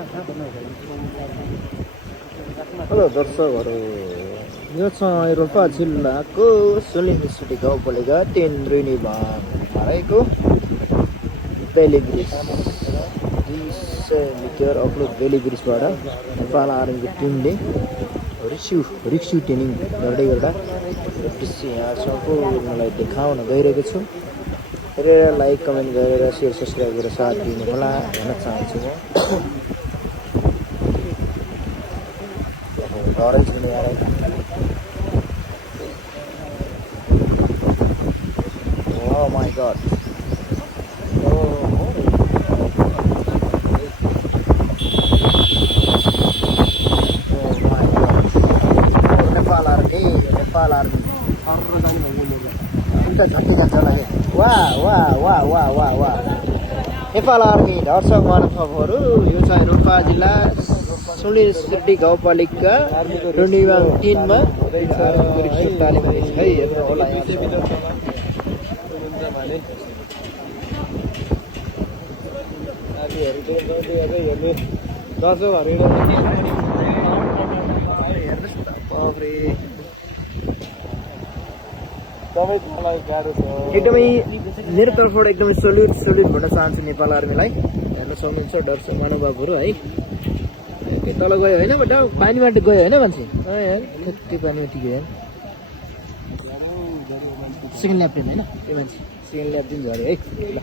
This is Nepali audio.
हेलो दर्शकहरू, यो चाहिँ रोल्पा जिल्लाको सुलिङसिटी गाउँपालिका 3 रुनिबाङ रहेको बेली ब्रिज 200 मिटर अग्लो बेली ब्रिजबाट नेपाल आर्मीको टिमले रिक्स्यु ट्रेनिङ गर्दै गर्दा दृश्य यहाँ सम्पूर्णलाई देखाउन गइरहेको छु। हेरेर लाइक कमेन्ट गरेर सेयर सब्सक्राइब गरेर साथ दिनु होला भन्न चाहन्छु म। डरै छु नि यार। Oh my god. Nepal army उता झट्टी जान्छ होला के। वाह नेपाल आर्मी दर्शक महानुभावहरू, यो चाहिँ रोल्पा जिल्ला सुलिङसिटी गाउँपालिका रुनिबाङ 3 मा तालिम है। हेर्नु होला यहाँ एकदमै मेरो तर्फबाट एकदमै सल्युट भन्न चाहन्छु नेपाल आर्मीलाई। हेर्न सक्नुहुन्छ दर्शक महानुभावहरू है। तल गयो होइन बेटा, पानीबाट गयो होइन मान्छे। कति पानीमा गयो सेकेन्ड ल्याप होइन त्यो मान्छे सेकेन्ड ल्याप दिन झऱ्यो है। ल